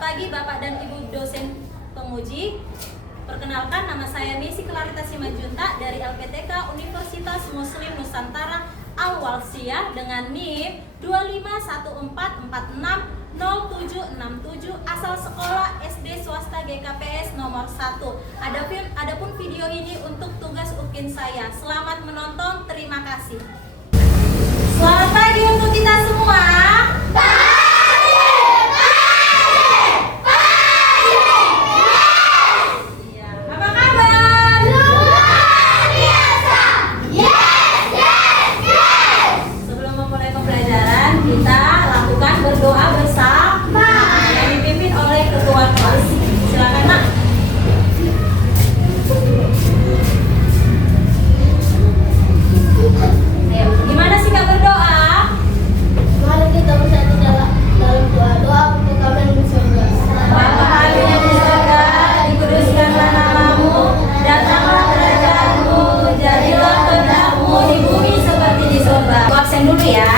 Selamat pagi Bapak dan Ibu dosen penguji. Perkenalkan, nama saya Nisi Clarita Simajunta dari LPTK Universitas Muslim Nusantara Al-Walsiyah dengan NIM 2514460767, asal sekolah SD swasta GKPS nomor 1. Adapun video ini untuk tugas UKIN saya. Selamat menonton, terima kasih. Selamat pagi untuk kita semua. Berdoa bersama yang dipimpin oleh ketua kelas. Silakan, Mak. Ayo, gimana sih Kak berdoa? Mari kita bersatu dalam doa untuk kami yang di surga. Bapa kami yang di surga, dikuduskanlah namamu, datanglah kerajaanmu, jadilah kehendakmu di bumi seperti di surga. Absen dulu ya.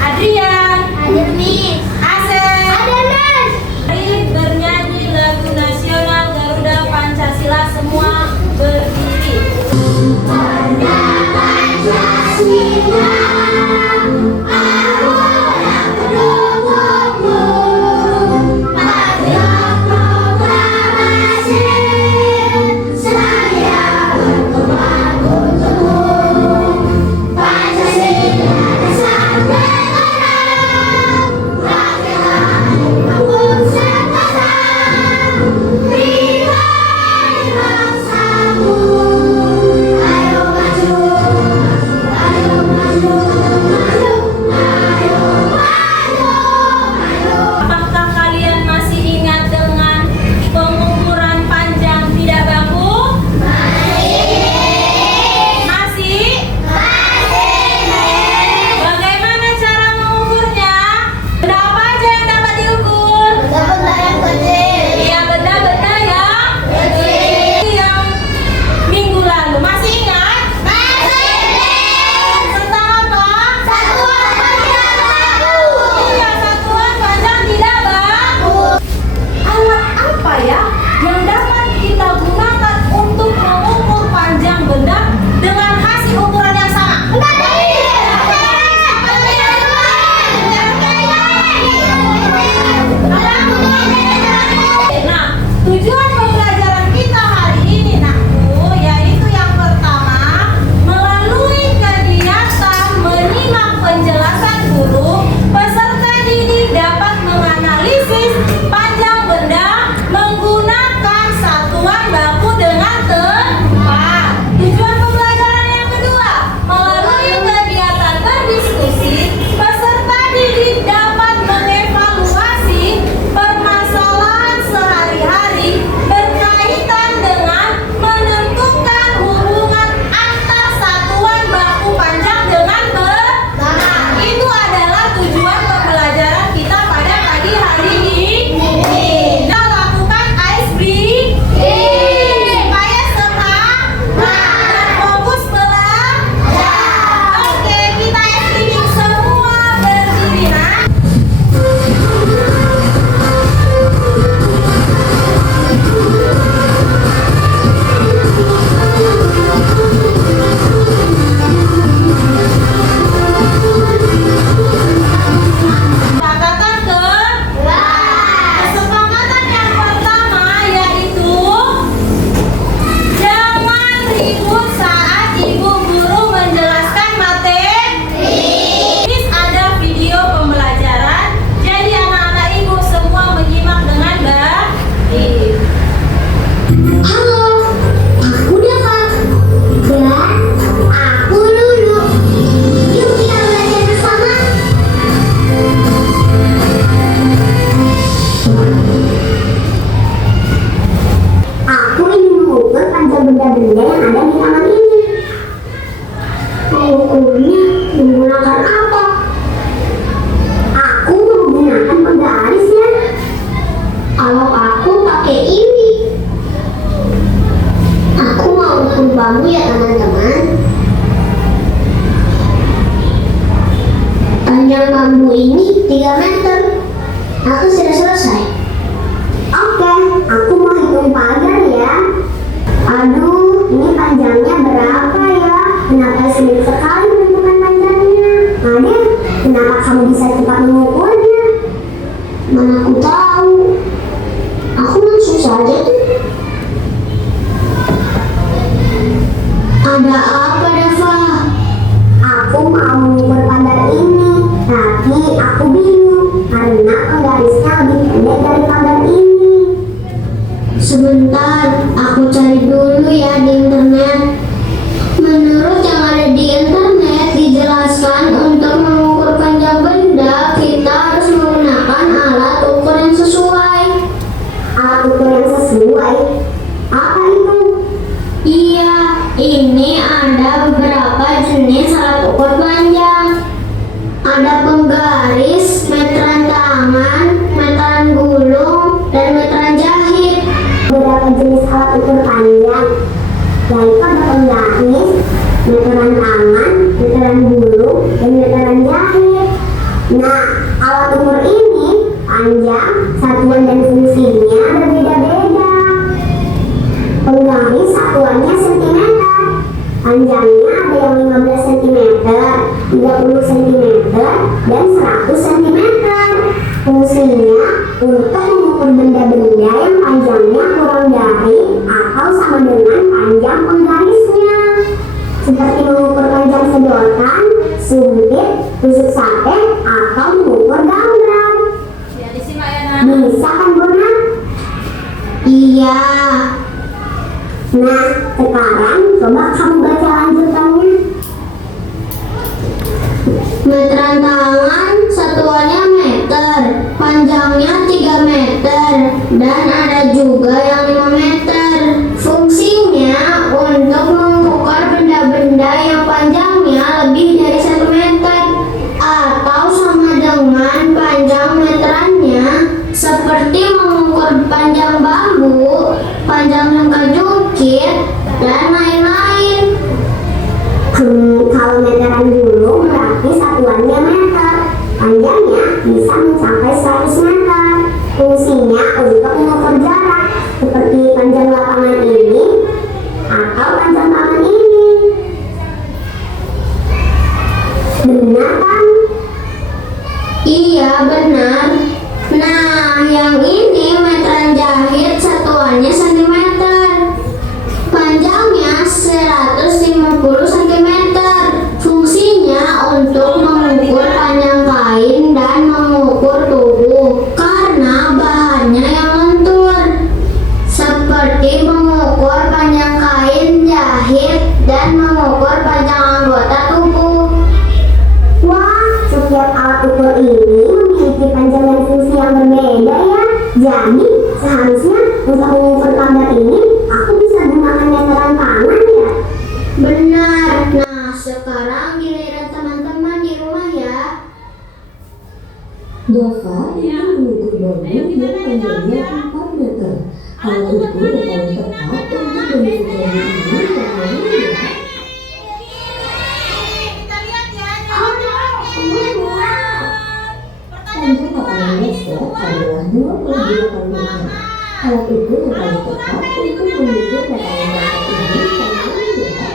Adrian. Hadir, Asep. Adenas. Mari bernyanyi lagu nasional Garuda Pancasila, semua berdiri. Pada Pancasila, aku yang mendukungmu. Pada proklamasi, saya berdoa untukmu. Pancasila dasar negara, rakyat ampun setara, pribadi bangsamu. Ayo maju, ayo maju, maju, ayo maju, maju. Apakah kalian masih ingat dengan pengukuran panjang tidak baku? Masih? Bagaimana cara mengukurnya? Benda apa aja yang dapat diukur? Benda-benda yang kecil. Iya, benda-benda yang yang minggu lalu. Masih ingat? Tentang apa? Satuan panjang baku. Iya, satuan panjang tidak baku. Alat apa ya yang dapat kita gunakan untuk mengukur panjang benda dengan hasil ukuran yang sama? Nah, tujuan pembelajaran kita hari ini, Nakku, yaitu yang pertama, melalui kegiatan menyimak penjelasan guru, peserta didik dapat menganalisis panjang benda menggunakan satuan baku dengan tepat. Tujuan pembelajaran yang kedua, melalui kegiatan berdiskusi, peserta didik dapat mengevaluasi permasalahan sehari-hari berkaitan dengan menentukan hubungan antar satuan baku panjang dengan tepat. Itu adalah tujuan pembelajaran kita pada pagi hari ini. Kita lakukan ice breaking supaya semangat dan fokus belajar. Oke, kita ice breaking semua berdiri, Nak. Kesepakatan yang pertama yaitu jangan ribut saat ibu guru menjelaskan materi. Ada video pembelajaran, jadi anak-anak ibu semua menyimak dengan baik. Halo, aku Dava. Dan aku Lulu. Yuk kita belajar bersama. Aku ingin mengukur panjang benda-benda yang ada di taman ini. Mengukurnya menggunakan apa? Aku menggunakan penggaris ya. Kalau aku pakai ini. Aku mau ukur bambu ya teman-teman. Panjang bambu ini 3 meter. Aku sudah selesai. Oke, aku mau hitung pagar ya. Aduh, ini panjangnya berapa ya? Kenapa sulit sekali menentukan panjangnya? Adek, kenapa kamu bisa cepat mengukurnya? Mana aku tahu. Aku langsung saja tuh. Ada apa, Dava? Aku mau mengukur pagar ini, tapi aku bingung karena penggarisnya lebih pendek dari pagar ini. Sebentar, aku cari dulu ya di internet. Menurut yang ada di internet dijelaskan untuk mengukur panjang benda kita harus menggunakan alat ukur yang sesuai. Alat ukur yang sesuai? Apa itu? Iya, ini ada beberapa jenis alat ukur panjang. Ada penggaris, meteran tangan, meteran gulung, dan meteran jahit. Beberapa jenis alat ukur panjang, yaitu ada penggaris, meteran tangan, meteran gulung, dan meteran jahit. Nah, alat ukur ini panjang, satuan dan fungsinya berbeda-beda. Penggaris satuannya cm, panjangnya ada yang 15 cm, 30 cm, dan 100 cm. Fungsinya untuk mengukur benda-benda yang panjangnya kurang dari atau sama dengan panjang penggarisnya, seperti mengukur panjang sedotan, sumpit, tusuk sate, atau mengukur gambar. Ya, disimak ya, Nak. Bisa kan, Bunda? Iya. Nah, sekarang coba kamu baca lanjutannya. Meteran tangan satuannya meter, panjangnya 3 meter, dan ada juga yang 5 meter. Fungsinya untuk mengukur benda-benda yang panjangnya lebih dari 1 meter atau sama dengan panjang meterannya, seperti mengukur panjang bambu, panjang rangka jukit, dan lain-lain. Kalau meteran gulung berarti satuannya meter, panjangnya bisa mencapai 100 meter. Fungsinya untuk mengukur jarak, seperti panjang lapangan ini atau panjang taman ini. Benar kan? Iya, benar. Nah, yang ini meteran jahit satuannya cm. Panjangnya 150 cm. Fungsinya untuk mengukur panjang kain dan mengukur tubuh karena bahannya yang lentur, seperti mengukur panjang kain jahit dan mengukur panjang anggota tubuh. Wah, setiap alat ukur ini memiliki panjang dan fungsi yang berbeda ya. Jadi, seharusnya untuk mengukur pagar ini, aku bisa gunakan meteran tangan ya? Benar. Nah, sekarang giliran teman-teman di rumah ya. Dava ingin mengukur bambu yang panjangnya 4 meter. Alat ukur yang paling tepat untuk mengukur bambu ini yang mana ya? Kita lihat ya. Panjang lapangan basket adalah 28 meter. Alat ukur yang paling tepat untuk mengukur lapangan basket ini yang mana ya?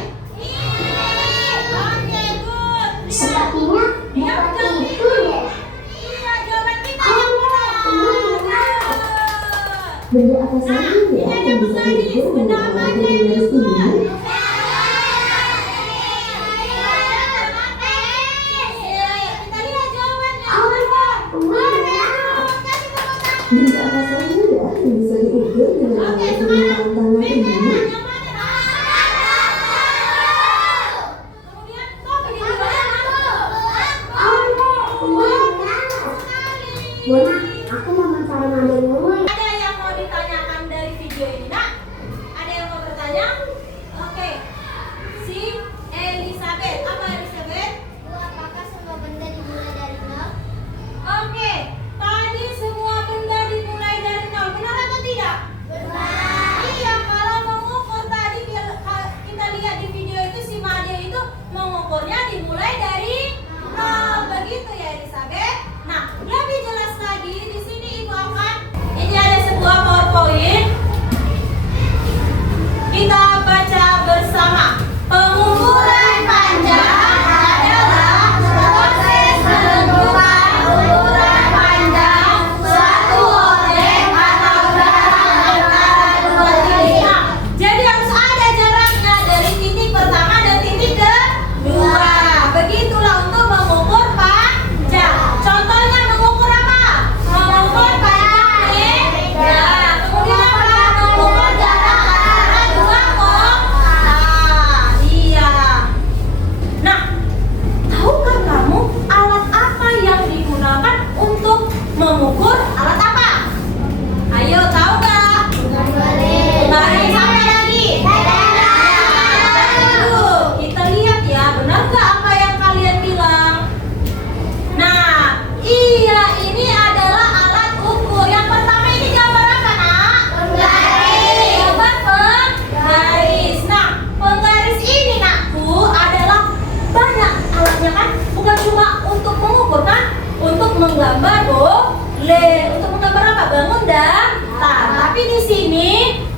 Oke, good. Sepertinya bukan itu deh. Iya, jawaban kita yang benar. Benda apa saja ya yang bisa diukur menggunakan garis ini? Kita lihat jawabannya. Benda apa saja ya yang bisa diukur dengan menggunakan tangan ini? Bunda, aku mau mencari mandi dulu ya. Ada yang mau ditanyakan dari video ini, Nak? Ada yang mau bertanya? Oke. Si Elizabeth. Apa Elizabeth? Apakah semua benda dimulai dari nol? Oke. Tadi semua benda dimulai dari nol. Benar atau tidak? Benar. Iya, kalau mengukur tadi kita lihat di video itu si Made itu mengukurnya dimulai dari nol. Begitu ya Elizabeth. Nah, lebih jelas lagi menggambar boleh. Untuk menggambar apa? Bangun dan tak. Tapi di sini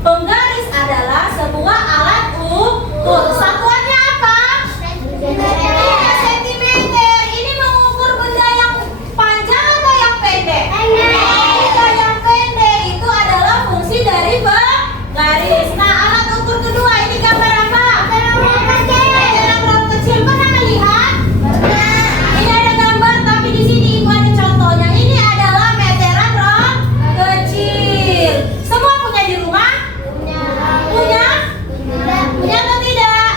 penggaris adalah sebuah alat ukur. Satuannya apa? Iya, sentimeter. Ini mengukur benda yang panjang atau yang pendek? Benda yang pendek itu adalah fungsi dari penggaris. Nah, alat ukur kedua ini gambar apa? Meteran round kecil. Pernah melihat? Ini ada gambar, tapi di sini ibu ada contohnya. Ini adalah meteran round kecil. Semua punya di rumah? Punya? Punya atau tidak?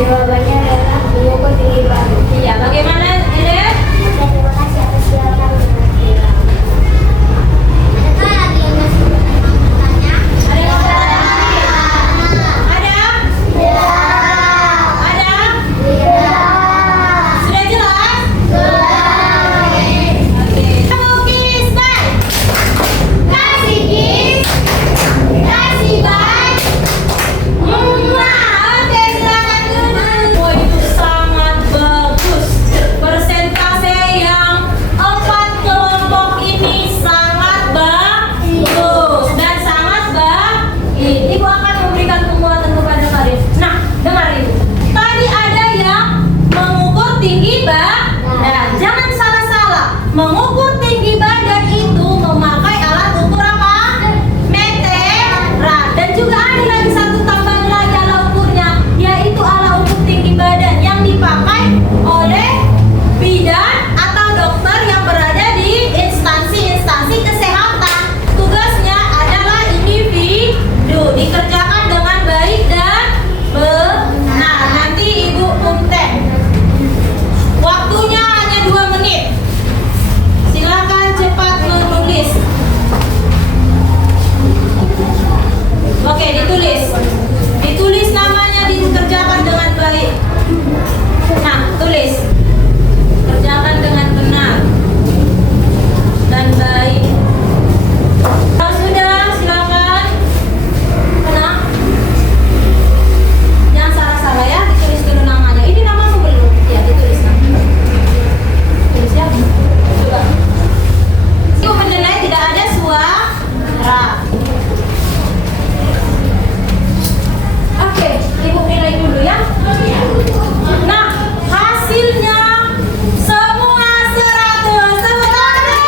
Jawabannya adalah mengukur tinggi badan. Iya, bagaimana Ede? Terima kasih atas silakan. Adakah lagi yang masih bertanya? Ada yang mau bertanya? Ada? Ya. Ada? Ya. Sudah jelas? Baik. Oke. Lukis, baik. Kasih kiss. Kasih bye. Oke, silakan duduk. Oh, itu sangat bagus. Persentase yang 4 kelompok ini sangat bagus dan sangat baik. Ibu akan memberikan penguatan kepada kalian. Nah, dengar Ibu. Tadi ada yang mengukur tinggi badan. Jangan salah-salah. Mengukur tinggi badan itu memakai alat ukur apa? Meteran. Dan juga ada lagi satu tambahan lagi alat ukurnya, yaitu alat ukur tinggi badan yang dipakai oleh bidan atau dokter yang berada di instansi-instansi kesehatan. Tugasnya adalah individu, dikerjakan dengan baik dan benar. Nanti Ibu punten. Waktunya hanya 2 menit. Silakan cepat menulis. Oke, ditulis. Ditulis namanya, dikerjakan dengan baik. Nah, tulis. Kerjakan dengan benar dan baik. Kalau sudah, silakan. Tenang. Jangan salah-salah ya, ditulis dulu namanya. Ini namamu belum? Ya, ditulis namanya. Tulis ya. Coba. Ibu menilai tidak ada suara. Oke, Ibu nilai dulu ya. Nah, hasilnya semua 100. Tepuk tangan.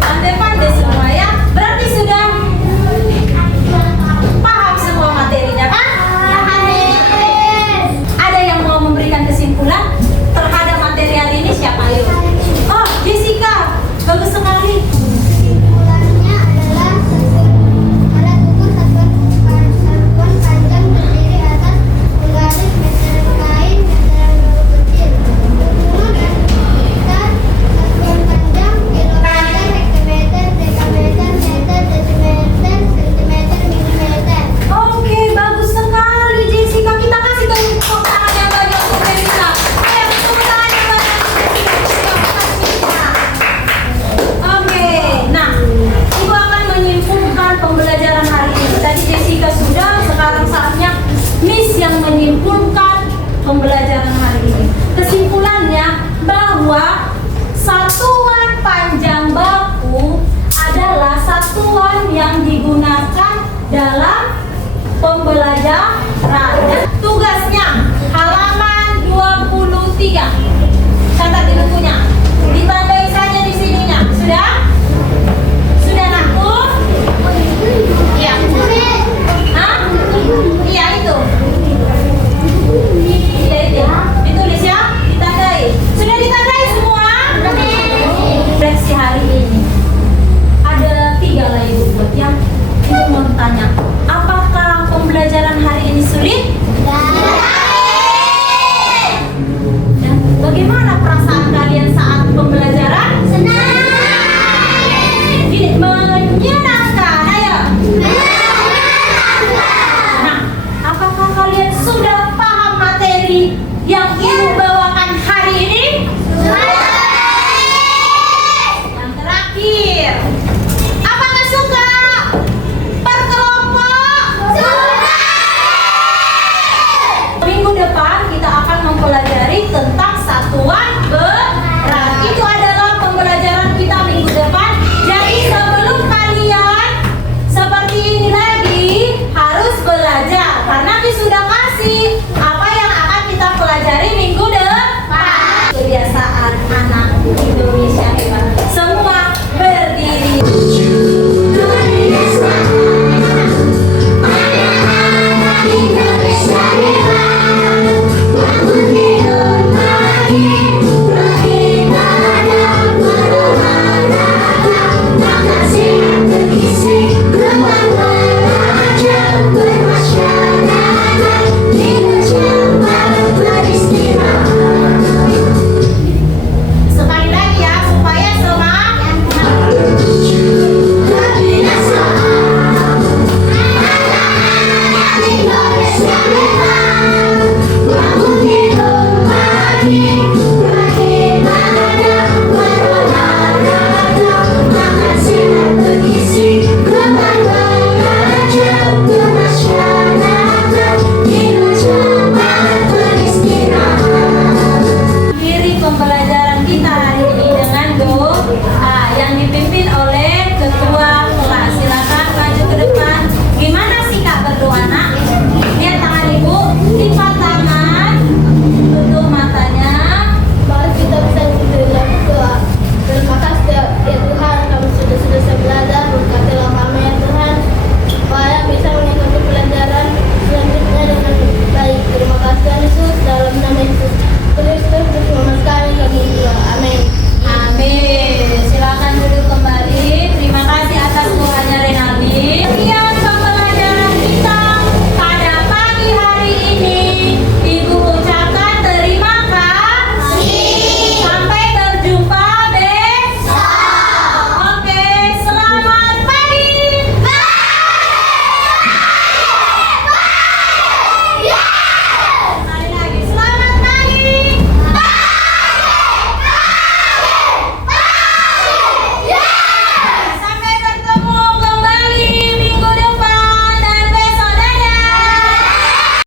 Pandai-pandai semua ya. Berarti sudah paham semua materinya kan? Ada yang mau memberikan kesimpulan terhadap materi hari ini? Siapa yuk? Oh, Jessica. Bagus sekali. Kesimpulannya adalah alat ukur satuan panjang terdiri atas penggaris meteran kain, meteran huruf kecil, ukuran meter, satuan panjang, kilometer, hektometer, dekameter, meter, desimeter, sentimeter, milimeter. Oke, bagus sekali Jessica. Kita kasih tepuk tangan yang banyak untuk Jessica. Ayo, tepuk tangan yang banyak untuk Jessica. Oke, nah, Ibu akan menyimpulkan pembelajaran hari ini. Tadi Jessica sudah, sekarang saatnya Miss yang menyimpulkan pembelajaran hari ini. Kesimpulannya bahwa satuan panjang baku adalah satuan yang digunakan dalam pembelajaran. Tugasnya halaman 23. Catat di bukunya. Ditandai saja di sininya. Sudah? Sudah nakku? Iya. Hah? Iya itu.